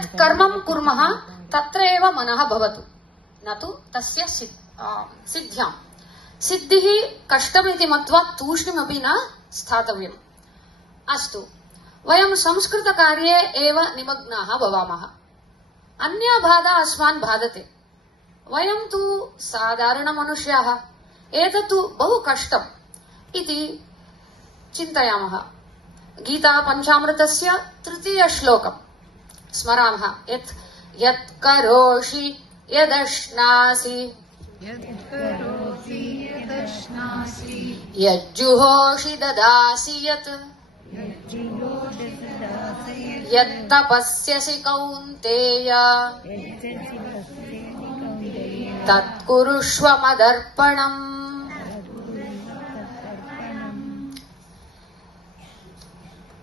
यत् कर्मं कुर्मः तत्र एव मनः भवतु, न तु तस्य सिद्ध्याम्। सिद्धिः कष्टमिति मत्वा तूष्णीमपि न स्थातव्यम्। अस्तु, वयं संस्कृतकार्ये एव निमग्नाः भवामः। अन्या बाधा अस्मान् बाधते। वयं तु साधारणमनुष्याः, एतत्तु बहु कष्टम् इति चिन्तयामः। गीता पञ्चामृतस्य 3 श्लोकम् स्मरामः। यत् करोषि यदश्नासि यज्जुहोषि ददासि यत् यत्तपस्यसि कौन्तेय तत्कुरुष्व मदर्पणम्।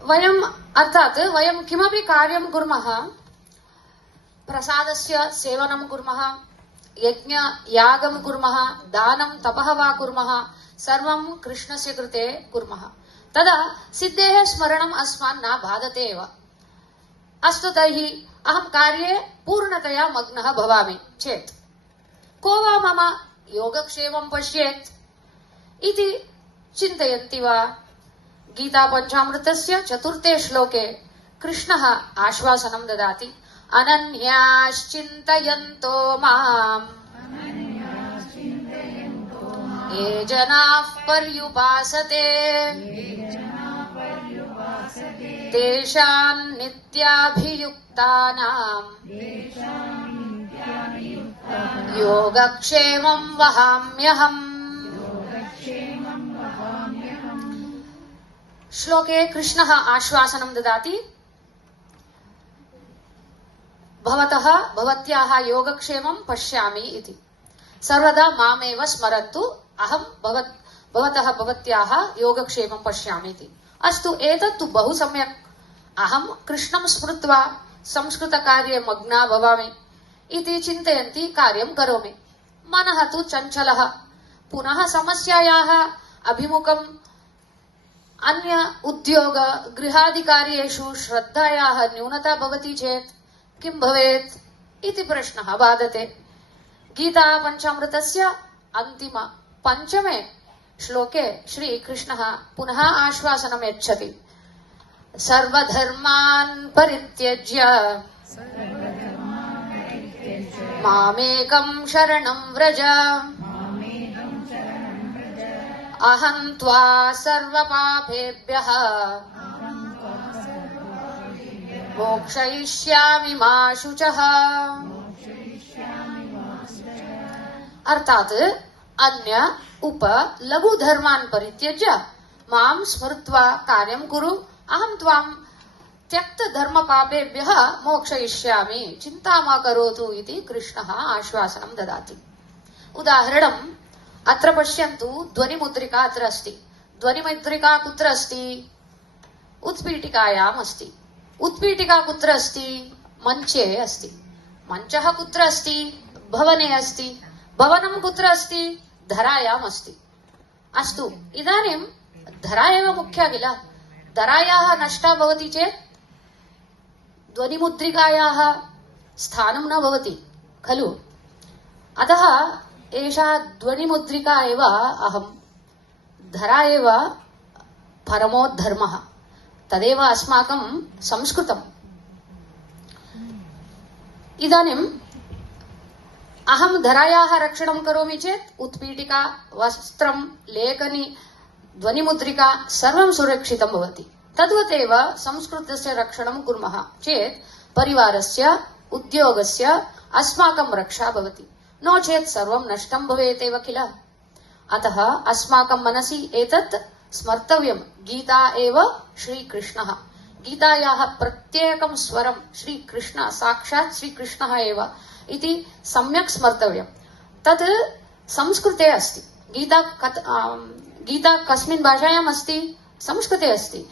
वयम् अर्थात् वयं किमपि कार्यं कुर्मः, प्रसादस्य सेवनं कुर्मः, यज्ञ यागं कुर्मः, दानं तपः वा कुर्मः, सर्वं कृष्णस्य कृते कुर्मः। तदा सिद्धेः स्मरणम् अस्मान् न बाधते एव। अस्तु, तर्हि अहं कार्ये पूर्णतया मग्नः भवामि चेत् को वा मम योगक्षेमं पश्येत् इति चिन्तयन्ति वा? गीता पञ्चामृतस्य 4 श्लोके कृष्णः आश्वासनं ददाति। अनन्याश्चिन्तयन्तो माम् ये जनाः पर्युपासते तेषां नित्याभियुक्तानाम् योगक्षेमं वहाम्यहम्। श्लोके कृष्णः आश्वासनं ददाति। भवत्याः योगक्षेमं पश्यामि इति। सर्वदा मामेव स्मरन्तु, अहं भवत्याः योगक्षेमं पश्यामि इति। अस्तु, एतत्तु बहु सम्यक्। अहं कृष्णं स्मृत्वा संस्कृतकार्ये मग्ना भवामि इति चिन्तयन्ती कार्यं करोमि। मनः तु चञ्चलः, पुनः समस्यायाः अभिमुखम् अन्य उद्योग गृहादिकार्येषु श्रद्धायाः न्यूनता भवति चेत् किं भवेत् इति प्रश्नः बाधते। गीता पञ्चामृतस्य अन्तिम 5मे श्लोके श्रीकृष्णः पुनः आश्वासनं यच्छति। सर्वधर्मान् परित्यज्य मामेकं शरणं व्रज अहं त्वा सर्वपापेभ्यः मोक्षयिष्यामि मा शुचः। अर्थात् अन्य उप लघु धर्मान् परित्यज्य मां स्मृत्वा कार्यं कुरु, अहं त्वां त्यक्त धर्म पापेभ्यः मोक्षयिष्यामि, चिन्ता मा करोतु इति कृष्णः आश्वासनं ददाति। उदाहरणम् अत्र पश्यन्तु। ध्वनिमुद्रिका अत्र अस्ति। ध्वनिमुद्रिका कुत्र अस्ति? उत्पीठिकायाम् अस्ति। उत्पीठिका कुत्र अस्ति? मञ्चे अस्ति। मञ्चः कुत्र अस्ति? भवने अस्ति। भवनं कुत्र अस्ति? धरायाम् अस्ति। अस्तु, इदानीं धरा एव मुख्या किल? धरायाः नष्टा भवति चेत् ध्वनिमुद्रिकायाः स्थानं न भवति खलु? अतः एषा ध्वनिमुद्रिका एव अहं, धरा एव परमो धर्मः, तदेव अस्माकं संस्कृतम्। इदानीम् अहं धरायाः रक्षणं करोमि चेत् उत्पीठिका, वस्त्रं, लेखनी, ध्वनिमुद्रिका सर्वं सुरक्षितं भवति। तद्वदेव संस्कृतस्य रक्षणं कुर्मः चेत् परिवारस्य, उद्योगस्य अस्माकं रक्षा भवति। नो चेत् सर्वं नष्टं भवेत् एव किल? अतः अस्माकं मनसि एतत् स्मर्तव्यं। गीता एव श्रीकृष्णः। गीतायाः प्रत्येकं स्वरं श्रीकृष्ण, साक्षात् श्रीकृष्णः एव इति सम्यक् स्मर्तव्यं। तत् संस्कृते अस्ति। गीता कस्मिन् भाषायाम् अस्ति? संस्कृते अस्ति।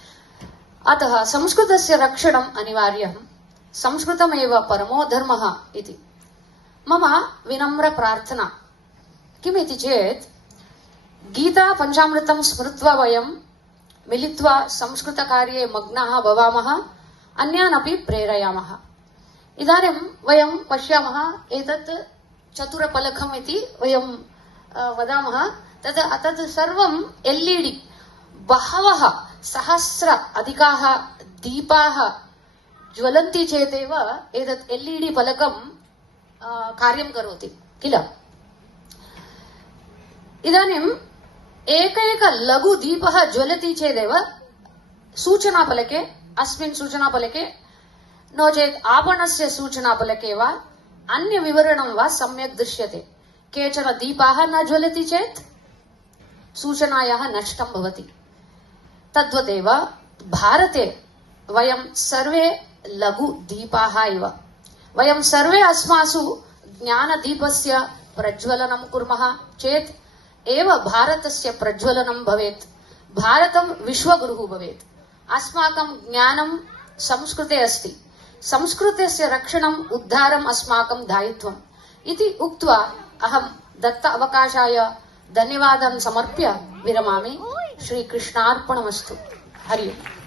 अतः संस्कृतस्य रक्षणम् अनिवार्यम्। संस्कृतमेव परमो धर्मः इति मम विनम्र प्रार्थना। किमिति चेत् गीता पञ्चामृतं स्मृत्वा वयं मिलित्वा संस्कृतकार्ये मग्नाः भवामः, अन्यान् अपि प्रेरयामः। इदानीं वयं पश्यामः एतत् चतुरफलकम् इति वयं वदामः तत् सर्वं LED बहवः सहस्र अधिकाः दीपाः ज्वलन्ति चेदेव एतत् LED फलकं कार्यं करोति किल इदानीम् एक लघु दीपः ज्वलति चेदेव सूचनाफलके अस्मिन् सूचनाफलके नो चेत् आपणस्य सूचनाफलके वा अन्य विवरणं वा सम्यक् दृश्यते केचन दीपाः न ज्वलति चेत् सूचनायाः नष्टं भवति तद्वदेव भारते वयं सर्वे लघु दीपाः इव वयं सर्वे अस्मासु ज्ञानदीपस्य प्रज्वलनं कुर्मः चेत् एव भारतस्य प्रज्वलनं भवेत् भारतं विश्वगुरुः भवेत् अस्माकं ज्ञानं संस्कृते अस्ति संस्कृतस्य रक्षणम् उद्धारम् अस्माकं दायित्वम् इति उक्त्वा अहं दत्त अवकाशाय धन्यवादान् समर्प्य विरमामि श्रीकृष्णार्पणमस्तु हरि ओम्